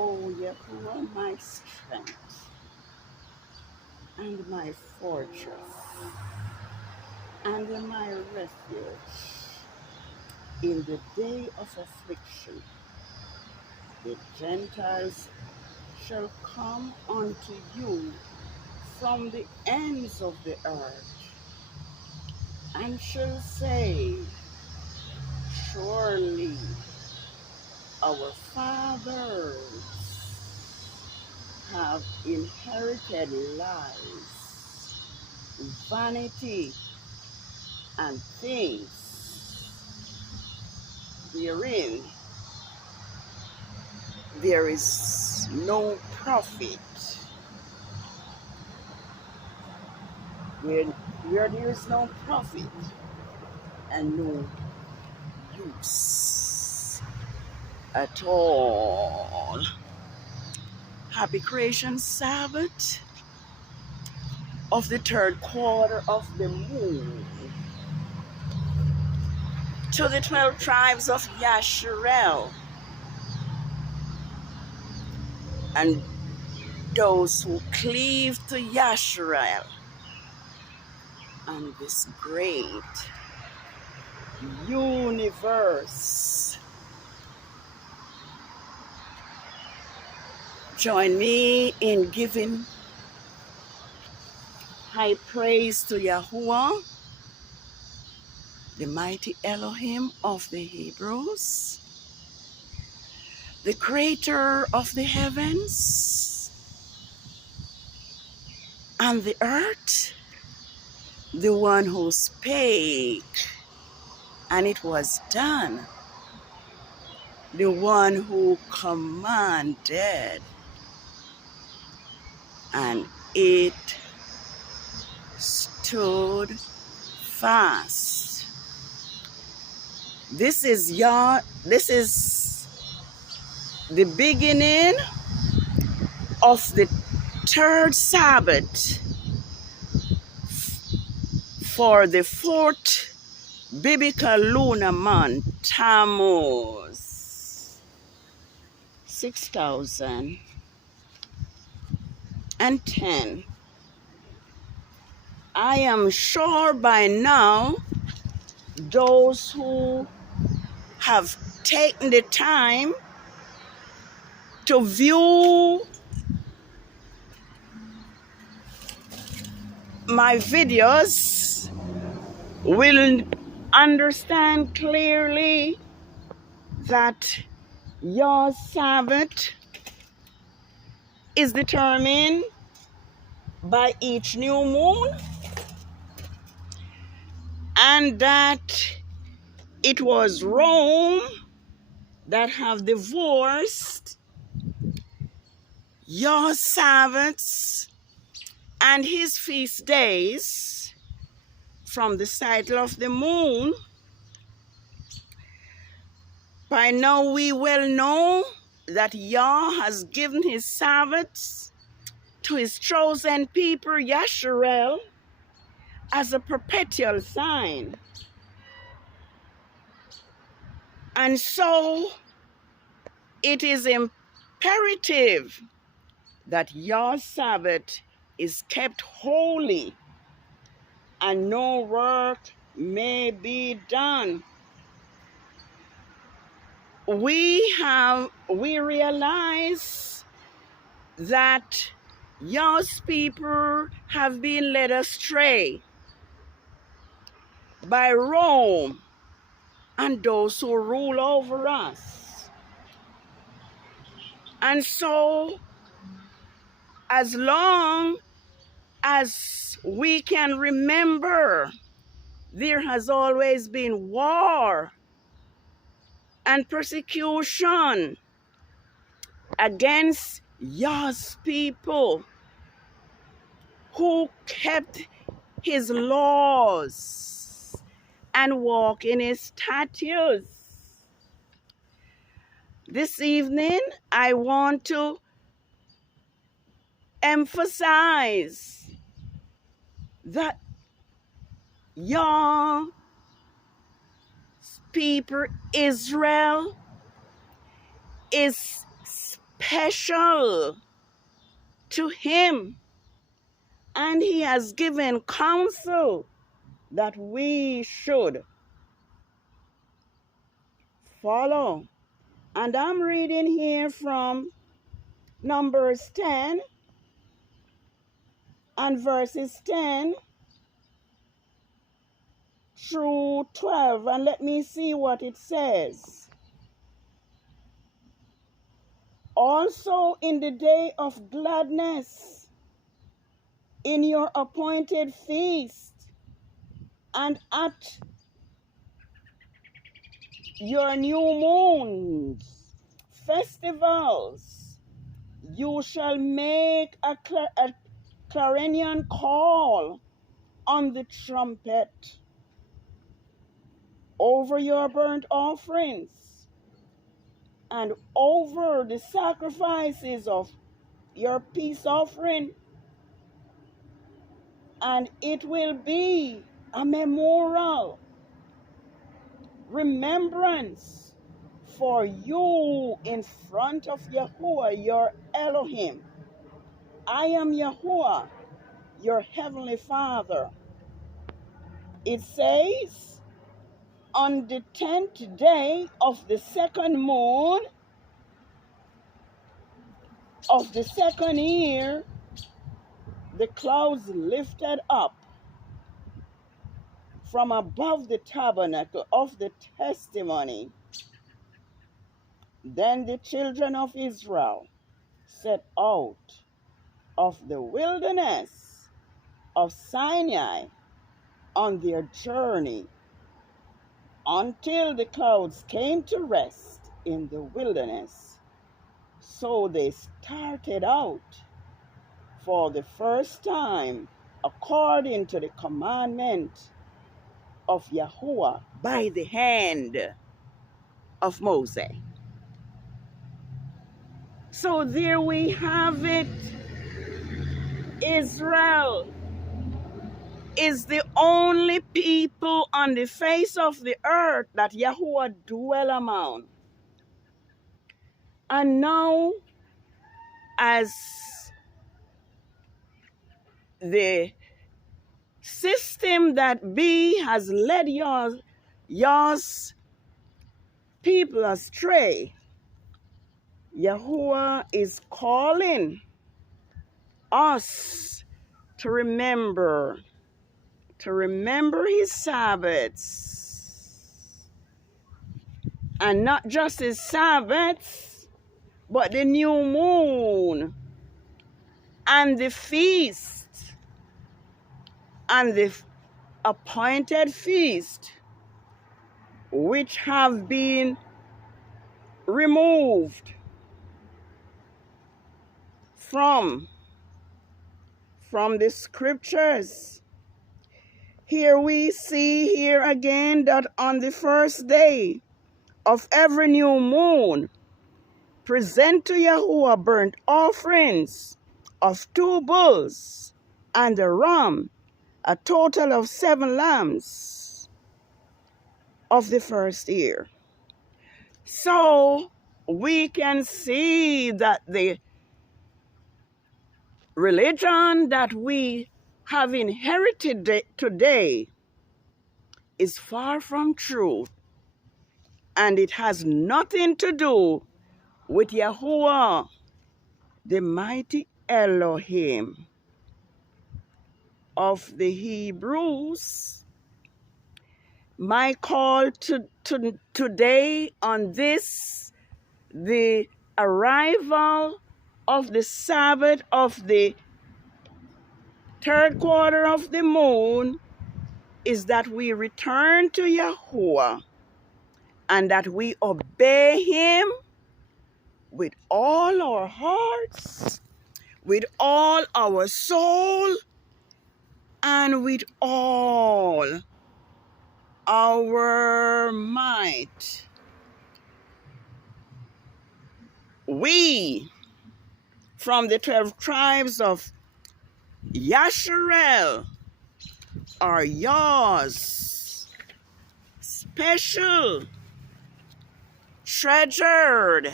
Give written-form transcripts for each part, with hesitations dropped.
O Yahuwah, my strength and my fortress and my refuge. In the day of affliction, the Gentiles shall come unto you from the ends of the earth, and shall say, surely our fathers have inherited lies, vanity, and things wherein there is no profit. Where there is no profit and no use at all. Happy Creation Sabbath of the third quarter of the moon to the 12 tribes of YAH'S and those who cleave to YAH'S and this great universe. Join me in giving high praise to Yahuwah, the mighty Elohim of the Hebrews, the creator of the heavens and the earth, the one who spake and it was done, the one who commanded and it stood fast. This is the beginning of the third Sabbath for the fourth biblical lunar month, TAMMUZ 6010. I am sure by now those who have taken the time to view my videos will understand clearly that your Sabbath is determined by each new moon, and that it was Rome that have divorced your Sabbaths and his feast days from the cycle of the moon. By now we well know that Yah has given his Sabbaths to his chosen people, YAH'S, as a perpetual sign. And so it is imperative that your Sabbath is kept holy and no work may be done. We realize that Yah's people have been led astray by Rome and those who rule over us. And so, as long as we can remember, there has always been war and persecution against Yah's people who kept his laws and walk in his statutes. This evening, I want to emphasize that Yah's people, Israel, is special to him, and he has given counsel that we should follow. And I'm reading here from Numbers 10 and verses 10 through 12, and let me see what it says. Also in the day of gladness, in your appointed feast, and at your new moons, festivals, you shall make a clarion call on the trumpet over your burnt offerings and over the sacrifices of your peace offering, and it will be a memorial remembrance for you in front of Yahuwah your Elohim. I am Yahuwah, your heavenly Father. It says, on the 10th day of the second moon of the second year, the clouds lifted up from above the tabernacle of the testimony. Then the children of Israel set out of the wilderness of Sinai on their journey until the clouds came to rest in the wilderness. So they started out for the first time according to the commandment of Yahuwah by the hand of Moses. So there we have it. Israel is the only people on the face of the earth that Yahuwah dwell among. And now, as the system that be has led yours people astray, Yahuwah is calling us to remember his Sabbaths. And not just his Sabbaths, but the new moon and the feast and the appointed feast which have been removed from the scriptures. Here we see here again that on the first day of every new moon, present to Yahuwah burnt offerings of 2 bulls and a ram, a total of 7 lambs of the first year. So we can see that the religion that we have inherited today is far from truth, and it has nothing to do with Yahuwah, the mighty Elohim of the Hebrews. My call today on this, the arrival of the Sabbath of the 3rd quarter of the moon, is that we return to Yahuwah and that we obey him with all our hearts, with all our soul, and with all our might. We, from the 12 tribes of YAH'S, are yours, special, treasured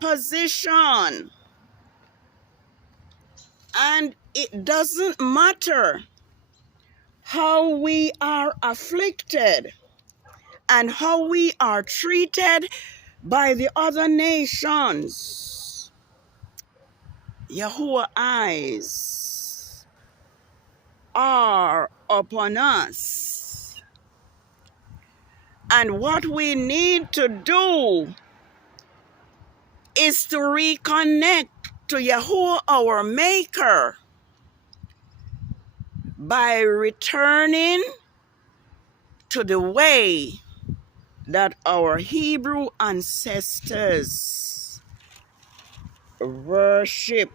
position. And it doesn't matter how we are afflicted and how we are treated by the other nations. Yahuwah's eyes are upon us. And what we need to do is to reconnect to Yahuwah, our Maker, by returning to the way that our Hebrew ancestors worship.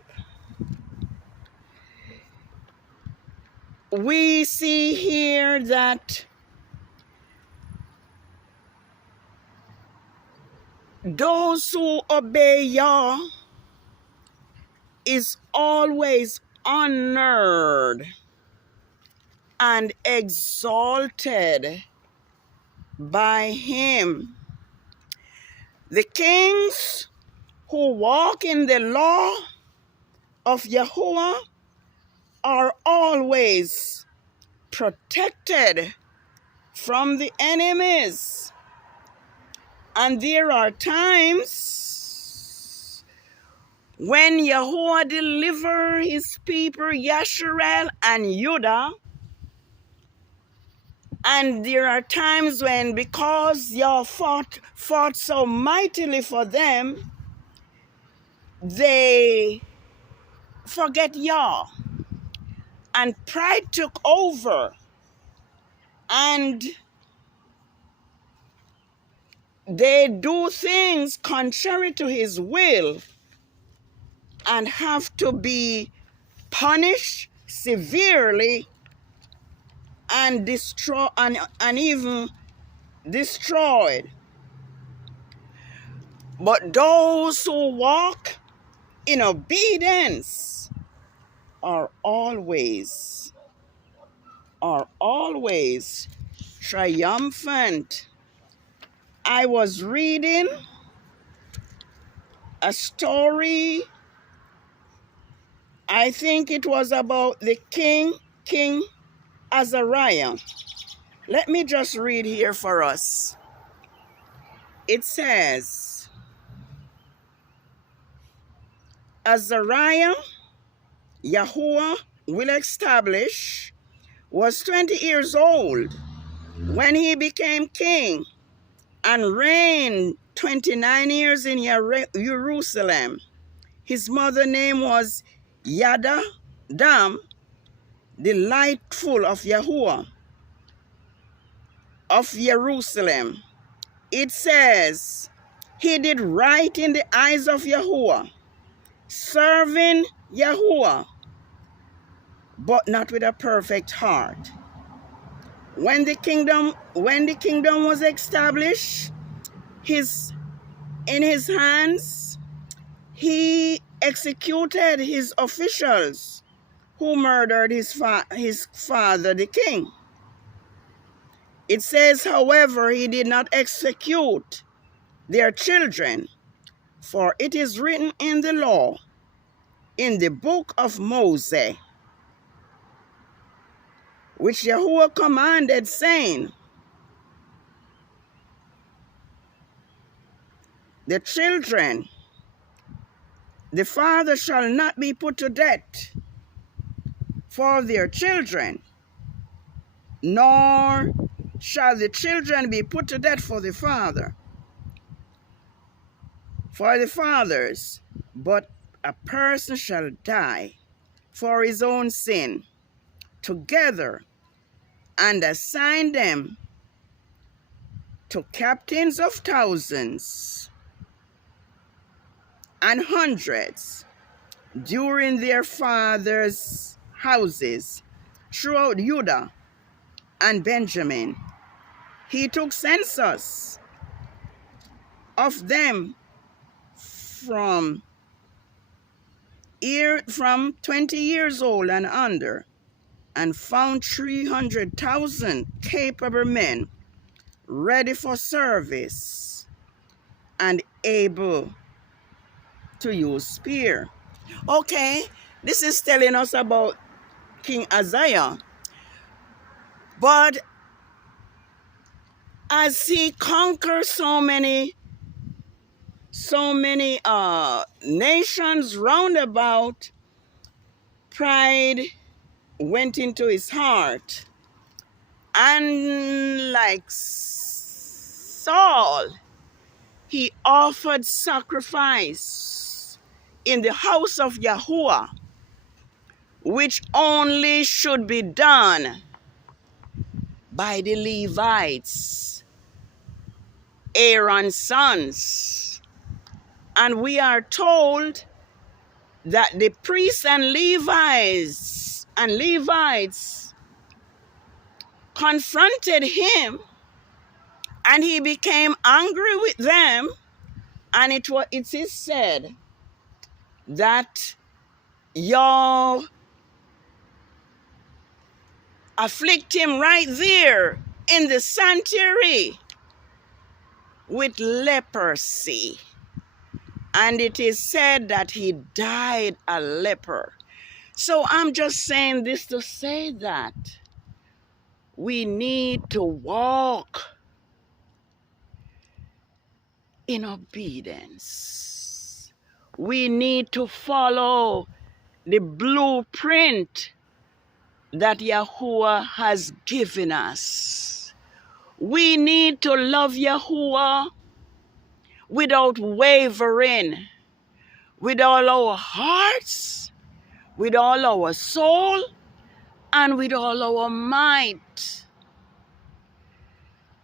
We see here that those who obey Yah is always honored and exalted by him. The kings who walk in the law of Yahuwah are always protected from the enemies. And there are times when Yahuwah deliver his people, YAH'S and Judah, and there are times when, because Yah fought so mightily for them, they forget Yah, and pride took over, and they do things contrary to his will and have to be punished severely and even destroyed. But those who walk in obedience are always triumphant. I was reading a story, I think it was about the King Azariah. Let me just read here for us. It says, Azariah, Yahuwah will establish, was 20 years old when he became king and reigned 29 years in Jerusalem. His mother's name was Yadam, delightful of Yahuwah of Jerusalem. It says, he did right in the eyes of Yahuwah, serving Yahuwah, but not with a perfect heart. When the kingdom was established in his hands, he executed his officials who murdered his father, the king. It says, however, he did not execute their children, for it is written in the law, in the book of Moses, which Yahuwah commanded, saying, the children, the father shall not be put to death for their children, nor shall the children be put to death for the fathers, but a person shall die for his own sin together, and assign them to captains of thousands and hundreds during their fathers' houses throughout Judah and Benjamin. He took census of them from 20 years old and under, and found 300,000 capable men ready for service and able to use spear. Okay, this is telling us about King Isaiah. But as he conquered so many nations round about, pride went into his heart. And like Saul, he offered sacrifice in the house of Yahuwah, which only should be done by the Levites, Aaron's sons. And we are told that the priests and Levites confronted him, and he became angry with them, and it is said that Yah afflict him right there in the sanctuary with leprosy. And it is said that he died a leper. So I'm just saying this to say that we need to walk in obedience. We need to follow the blueprint that Yahuwah has given us. We need to love Yahuwah without wavering, with all our hearts, with all our soul, and with all our might.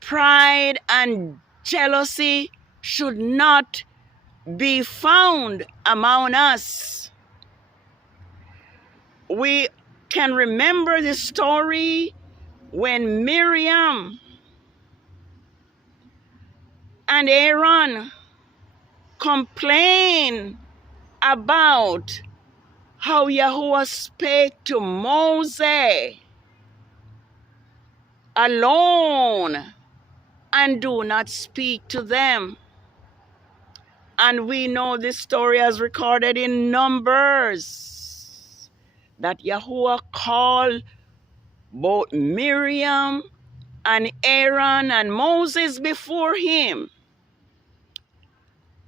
Pride and jealousy should not be found among us. We can remember the story when Miriam and Aaron complained about how Yahuwah spake to Moses alone and do not speak to them. And we know this story as recorded in Numbers, that Yahuwah called both Miriam and Aaron and Moses before him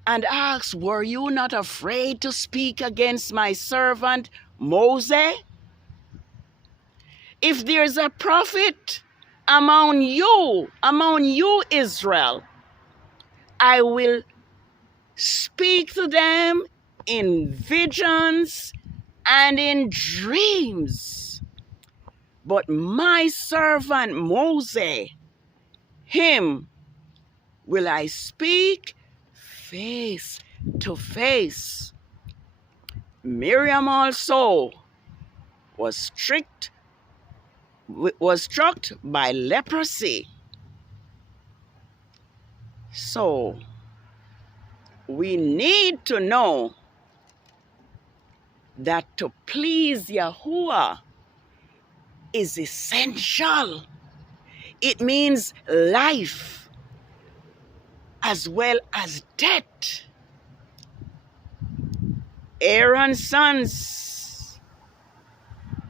and asked, were you not afraid to speak against my servant Moses? If there's a prophet among you, Israel, I will speak to them in visions and in dreams. But my servant Moses, him will I speak face to face. Miriam also was struck by leprosy. So we need to know that to please Yahuwah is essential. It means life as well as death. Aaron's sons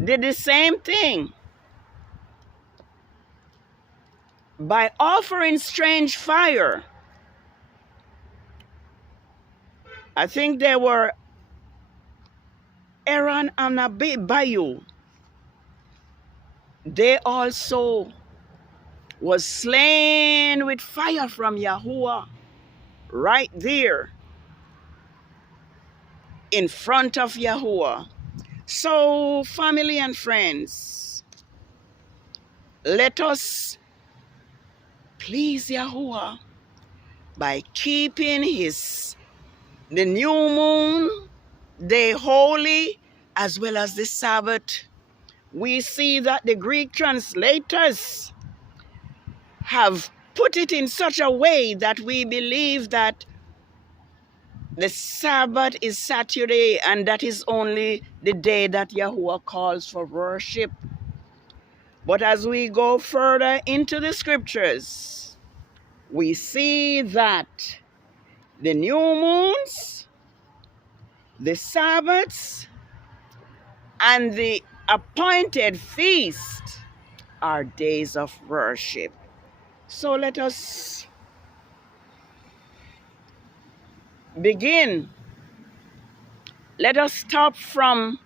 did the same thing by offering strange fire. I think they were Aaron and Abihu. They also was slain with fire from Yahuwah right there in front of Yahuwah. So, family and friends, let us please Yahuwah by keeping the new moon day holy as well as the Sabbath. We see that the Greek translators have put it in such a way that we believe that the Sabbath is Saturday, and that is only the day that Yahuwah calls for worship. But as we go further into the scriptures, we see that the new moons The Sabbaths and the appointed feast are days of worship. So let us begin. Let us stop from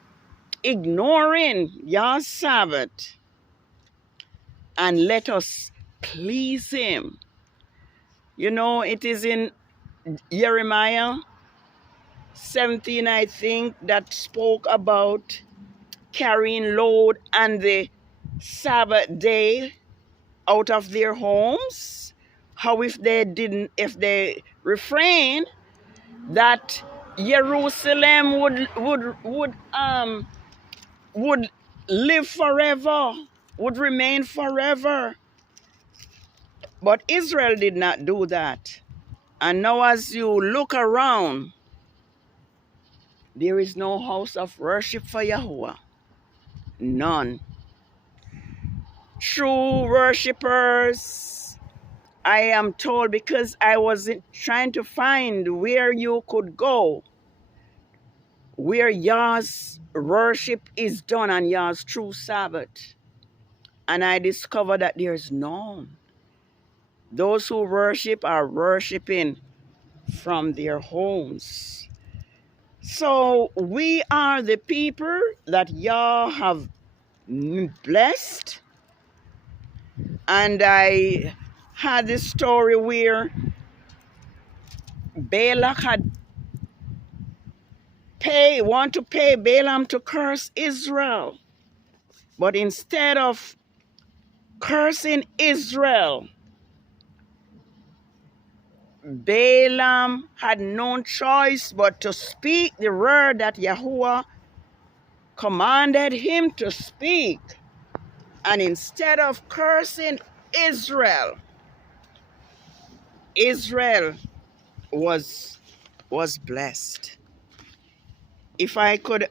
ignoring Yah's Sabbath and let us please Him. You know, it is in Jeremiah 17, I think, that spoke about carrying load and the Sabbath day out of their homes. How if they refrain, that Jerusalem would live forever, would remain forever. But Israel did not do that. And now as you look around, there is no house of worship for Yahuwah. None. True worshipers, I am told, because I was trying to find where you could go, where Yah's worship is done on Yah's true Sabbath. And I discovered that there's none. Those who worship are worshiping from their homes. So we are the people that Yah have blessed. And I had this story where Balak had want to pay Balaam to curse Israel. But instead of cursing Israel, Balaam had no choice but to speak the word that Yahuwah commanded him to speak. And instead of cursing Israel, Israel was blessed. If I could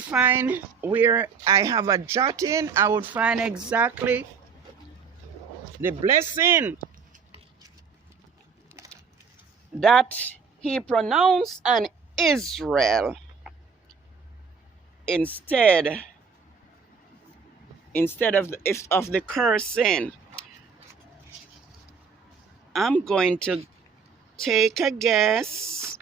find where I have a jotting, I would find exactly the blessing that he pronounced on Israel instead of the cursing. I'm going to take a guess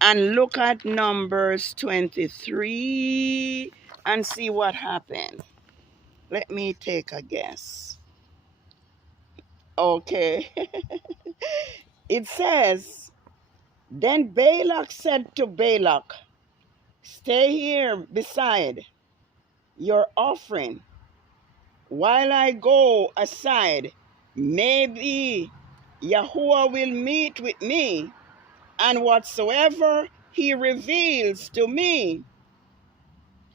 and look at Numbers 23 and see what happened. Let me take a guess. Okay. It says, then Balak said to Balak, stay here beside your offering while I go aside. Maybe Yahuwah will meet with me, and whatsoever he reveals to me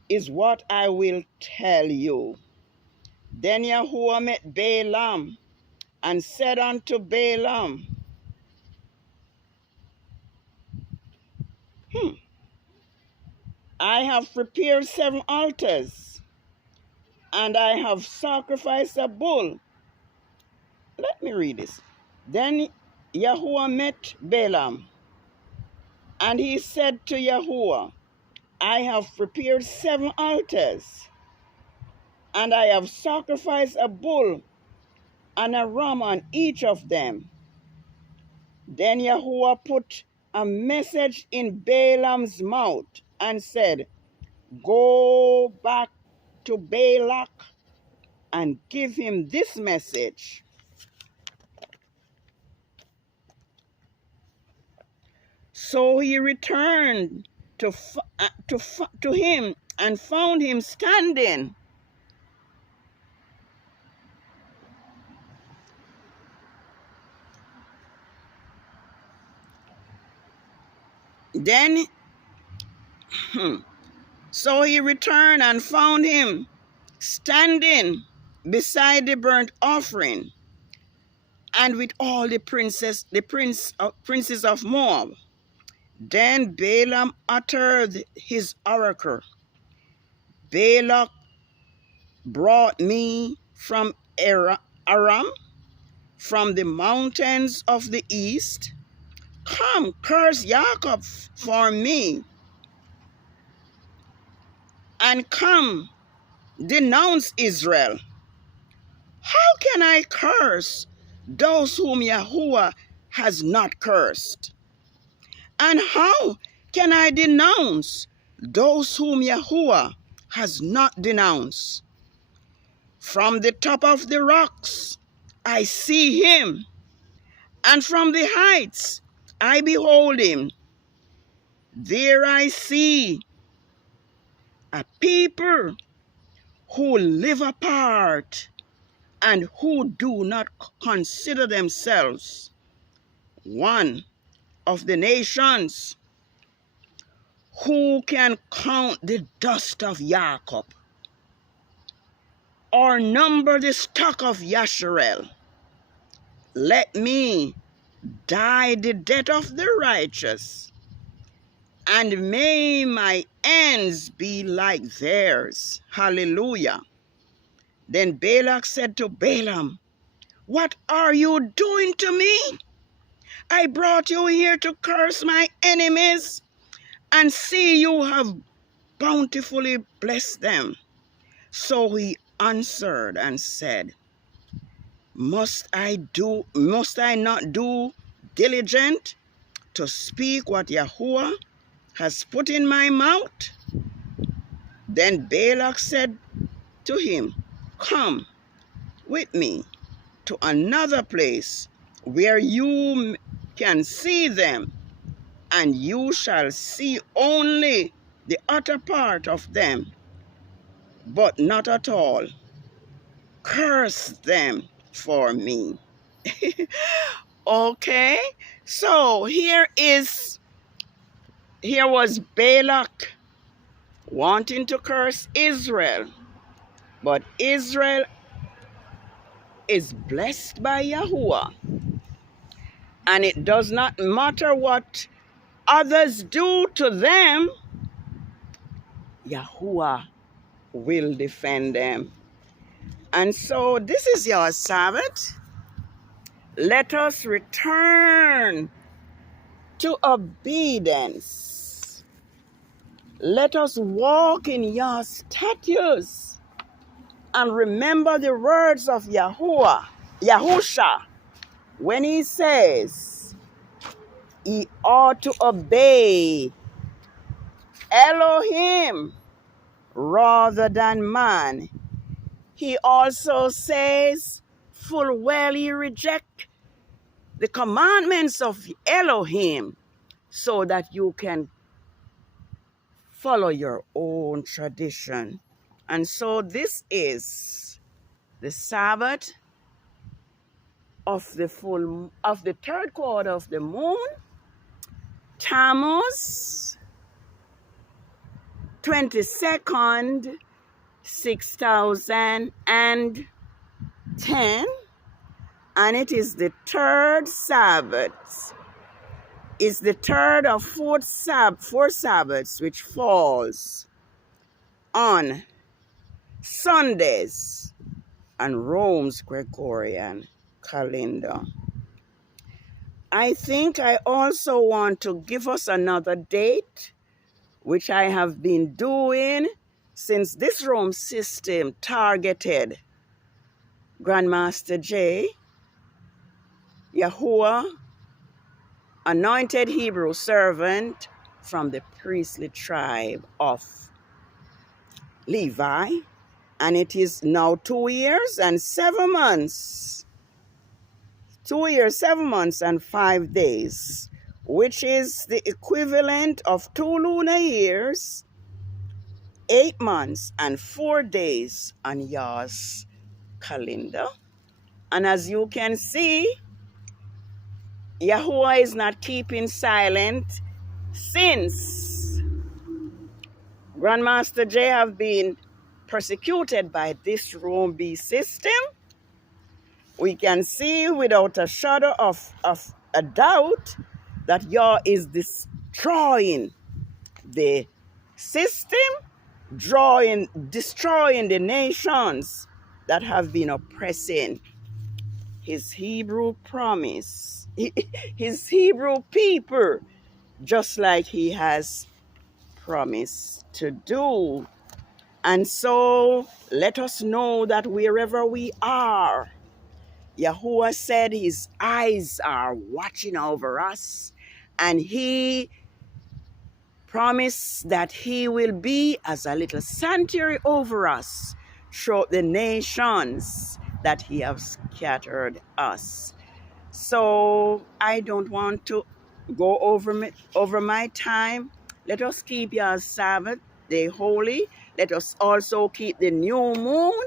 is what I will tell you. Then Yahuwah met Balaam and said unto Balaam, I have prepared 7 altars, and I have sacrificed a bull. Let me read this. Then Yahuwah met Balaam, and he said to Yahuwah, I have prepared 7 altars, and I have sacrificed a bull and a ram on each of them. Then Yahuwah put a message in Balaam's mouth and said, go back to Balak and give him this message. So he returned to him and found him standing. So he returned and found him standing beside the burnt offering, and with all the princes of Moab. Then Balaam uttered his oracle. Balak brought me from Aram, from the mountains of the east. Come, curse Jacob for me, and come, denounce Israel. How can I curse those whom Yahuwah has not cursed? And how can I denounce those whom Yahuwah has not denounced? From the top of the rocks I see him, and from the heights I behold him. There I see a people who live apart and who do not consider themselves one of the nations. Who can count the dust of Jacob, or number the stock of Yasharel? Let me die the death of the righteous, and may my ends be like theirs. Hallelujah. Then Balak said to Balaam, what are you doing to me? I brought you here to curse my enemies, and see, you have bountifully blessed them. So he answered and said, Must I not do diligent to speak what Yahuwah has put in my mouth? Then Balak said to him, come with me to another place where you can see them, and you shall see only the utter part of them, but not at all. Curse them for me. Okay, so here was Balak wanting to curse Israel, but Israel is blessed by Yahuwah, and it does not matter what others do to them, Yahuwah will defend them. And so this is your Sabbath. Let us return to obedience. Let us walk in your statutes and remember the words of Yahusha, when he says he ought to obey Elohim rather than man. He also says, full well ye reject the commandments of Elohim so that you can follow your own tradition. And so this is the Sabbath of the third quarter of the moon, Tammuz, 22nd, 6010, and it is the third Sabbath. It's the third of four Sabbaths, which falls on Sundays and Rome's Gregorian calendar. I think I also want to give us another date, which I have been doing since this Rome system targeted Grandmaster J, Yahuwah, anointed Hebrew servant from the priestly tribe of Levi. And it is now 2 years and 7 months. 2 years, 7 months and 5 days, which is the equivalent of 2 lunar years, 8 months and 4 days on YAH'S calendar. And as you can see, Yahuwah is not keeping silent since Grandmaster J have been persecuted by this Rome B system. We can see without a shadow of a doubt that Yah is destroying the system, destroying the nations that have been oppressing his Hebrew promise, his Hebrew people, just like he has promised to do. And so let us know that wherever we are, Yahuwah said his eyes are watching over us, and he promised that he will be as a little sanctuary over us throughout the nations that he has scattered us. So I don't want to go over my time. Let us keep Yah's Sabbath day holy. Let us also keep the new moon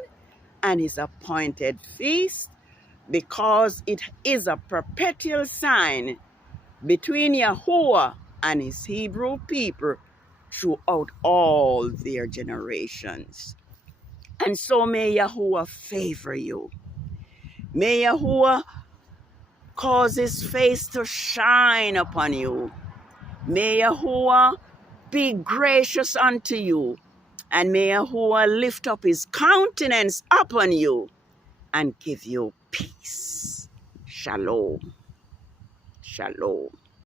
and his appointed feast, because it is a perpetual sign between Yahuwah and his Hebrew people throughout all their generations. And so may Yahuwah favor you. May Yahuwah cause his face to shine upon you. May Yahuwah be gracious unto you. And may Yahuwah lift up his countenance upon you and give you peace. Shalom. Shalom.